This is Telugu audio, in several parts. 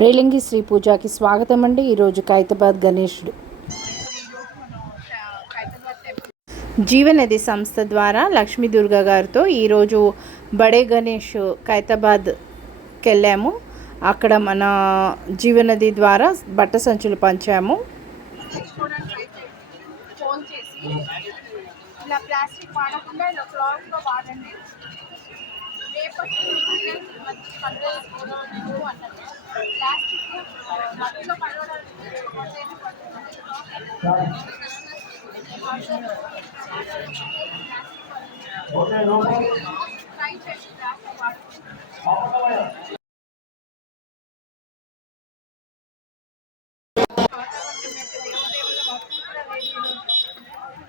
రేలింగి శ్రీ పూజకి స్వాగతం అండి ఈరోజు ఖైతాబాద్ గణేశుడు జీవనది సంస్థ ద్వారా లక్ష్మీ దుర్గా గారితో ఈరోజు బడే గణేష్ ఖైతాబాద్కి వెళ్ళాము అక్కడ మన జీవనది ద్వారా బట్ట సంచులు పంచాము. ఇలా ప్లాస్టిక్ వాడకుండా ఇలా వాడండి. రేపటి పిల్లలకి మంచి పండుగ చేసుకోవడం అన్నది ప్లాస్టిక్ మట్టిలో పడవడానికి ట్రై చేసి ప్లాస్టిక్ వాడుకుంటాం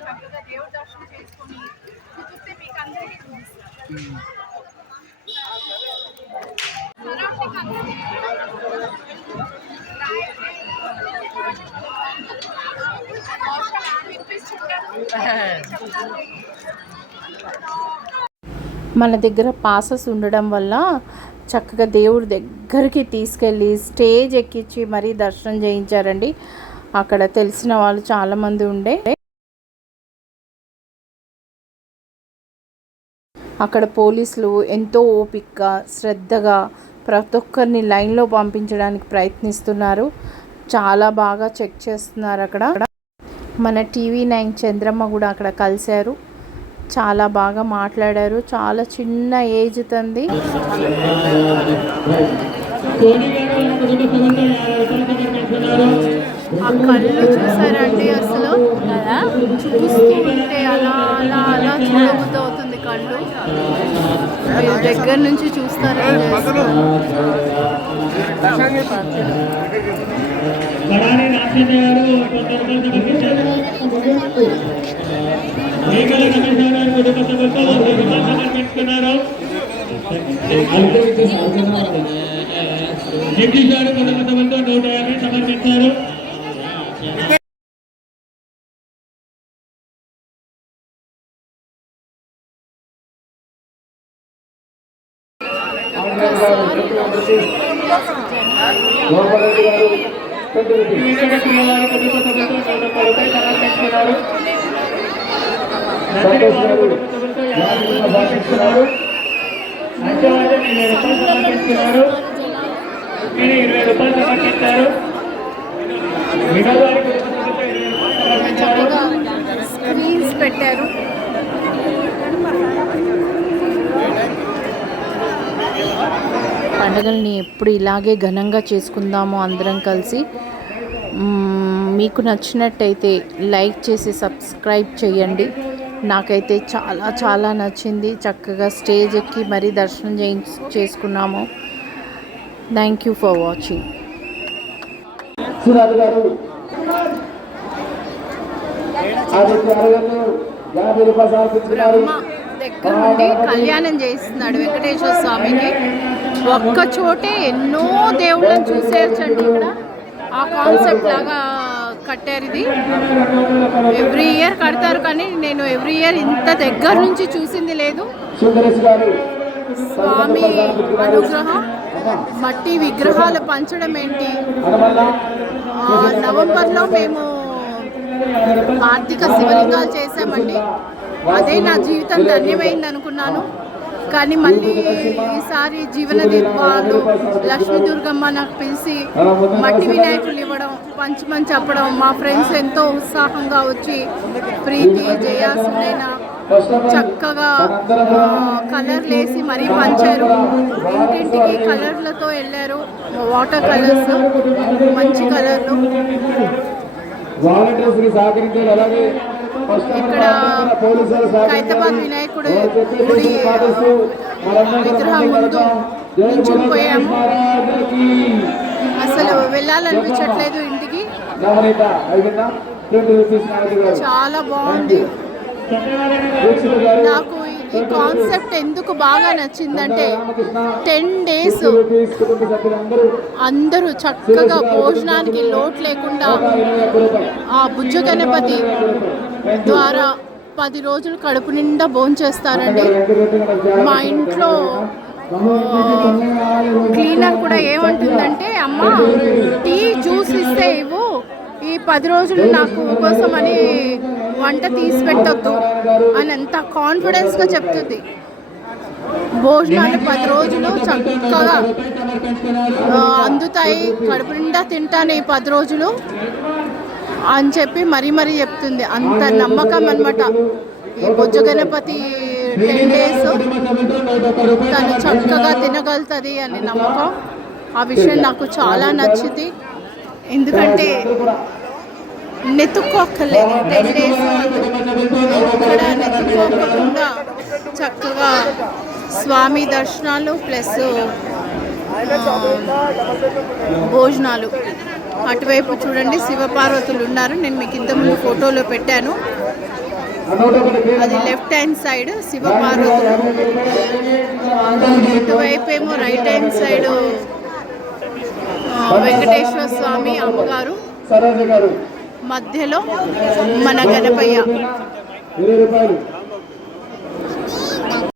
చక్కగా దేవుడి దర్శనం చేసుకొని చూస్తే మీకు అందరికీ మన దగ్గర పాసెస్ ఉండడం వల్ల చక్కగా దేవుడి దగ్గరికి తీసుకెళ్ళి స్టేజ్ ఎక్కించి మరీ దర్శనం చేయించారండి. అక్కడ తెలిసిన వాళ్ళు చాలామంది ఉండే. అక్కడ పోలీసులు ఎంతో ఓపికగా శ్రద్ధగా ప్రతి ఒక్కరిని లైన్లో పంపించడానికి ప్రయత్నిస్తున్నారు. చాలా బాగా చెక్ చేస్తున్నారు అక్కడ. మన టీవీ నైన్ చంద్రమ్మ కూడా అక్కడ కలిశారు. చాలా బాగా మాట్లాడారు. చాలా చిన్న ఏజ్ తంది. ఆ కళ్ళు చూసారండి అసలు? చూస్తుంటే అలా అలా అలా చూడబుద్ధి అవుతుంది కళ్ళు. మీరు దగ్గర నుంచి చూస్తారండి సమర్పిస్తున్నారు జగదీష్ గారు సభ్యులతో నూట యాభై సమర్పించారు వీరగట్ల వారి ఇరవై రూపాయలు ఇరవై రూపాయలు సమర్పించారు పెట్టారు పండుగల్ని ఎప్పుడు ఇలాగే ఘనంగా చేసుకుందాము అందరం కలిసి. మీకు నచ్చినట్టయితే లైక్ చేసి సబ్స్క్రైబ్ చేయండి. నాకైతే చాలా చాలా నచ్చింది. చక్కగా స్టేజ్ ఎక్కి మరీ దర్శనం చేయి చేసుకున్నాము. థ్యాంక్ యూ ఫర్ వాచింగ్ దగ్గర నుండి కళ్యాణం చేయిస్తున్నాడు వెంకటేశ్వర స్వామికి. ఒక్క చోటే ఎన్నో దేవుళ్ళని చూసేయచ్చండి ఇక్కడ. ఆ కాన్సెప్ట్ లాగా కట్టారు ఇది. ఎవ్రీ ఇయర్ కడతారు కానీ నేను ఎవ్రీ ఇయర్ ఇంత దగ్గర నుంచి చూసింది లేదు. స్వామి అనుగ్రహం మట్టి విగ్రహాలు పంచడం ఏంటి? నవంబర్లో మేము ఆర్థిక శివలింగాలు చేసామండి అదే నా జీవితం ధన్యమైంది అనుకున్నాను. కానీ మళ్ళీ ఈసారి జీవన వాళ్ళు లక్ష్మీ దుర్గమ్మ నాకు పిలిచి మట్టి వినాయకులు ఇవ్వడం పంచమని చెప్పడం మా ఫ్రెండ్స్ ఎంతో ఉత్సాహంగా వచ్చి ప్రీతి జయ సునైన చక్కగా కలర్లు వేసి మరీ పంచారు. ఇంటింటికి కలర్లతో వెళ్ళారు. వాటర్ కలర్స్ మంచి కలర్లు. వాలంటీర్స్ సహకరించారు. అలాగే ఇక్కడ ఖైతాబాద్ వినాయకుడు గుడి విగ్రహం ముందు నిల్చుని పోయాము. అసలు వెళ్ళాలనిపించట్లేదు ఇంటికి. చాలా బాగుంది. ఈ కాన్సెప్ట్ ఎందుకు బాగా నచ్చిందంటే టెన్ డేస్ అందరూ చక్కగా భోజనానికి లోటు లేకుండా ఆ బుజ్జ గణపతి ద్వారా పది రోజులు కడుపు నిండా భోంచేస్తారండి మా ఇంట్లో క్లీనర్ కూడా ఏమంటుందంటే అమ్మ టీ జ్యూస్ ఇస్తే ఇవ్వు. ఈ పది రోజులు నాకు కోసం అని వంట తీసి పెట్టొద్దు అని ఎంత కాన్ఫిడెన్స్గా చెప్తుంది. భోజనాలు పది రోజులు చక్కగా అందుతాయి కడుపు నిండా తింటాను ఈ పది రోజులు అని చెప్పి మరీ మరీ చెప్తుంది. అంత నమ్మకం అనమాట ఈ బొజ్జ గణపతి టెన్ డేస్ తను చక్కగా తినగలుగుతుంది అని నమ్మకం. ఆ విషయం నాకు చాలా నచ్చింది. ఎందుకంటే నెత్తుక్కోక్కర్లేదు. టెన్ డేస్ ఎక్కడ చక్కగా స్వామి దర్శనాలు ప్లస్ భోజనాలు. అటువైపు చూడండి శివపార్వతులు ఉన్నారు. నేను మీకు ఇంతకుముందు ఫోటోలో పెట్టాను. అది లెఫ్ట్ హ్యాండ్ సైడ్ శివపార్వతులు. ఇటువైపు ఏమో right hand side Venkateswara Swamy అమ్మగారు. మధ్యలో మన గణపయ్య. ఇరవై రూపాయలు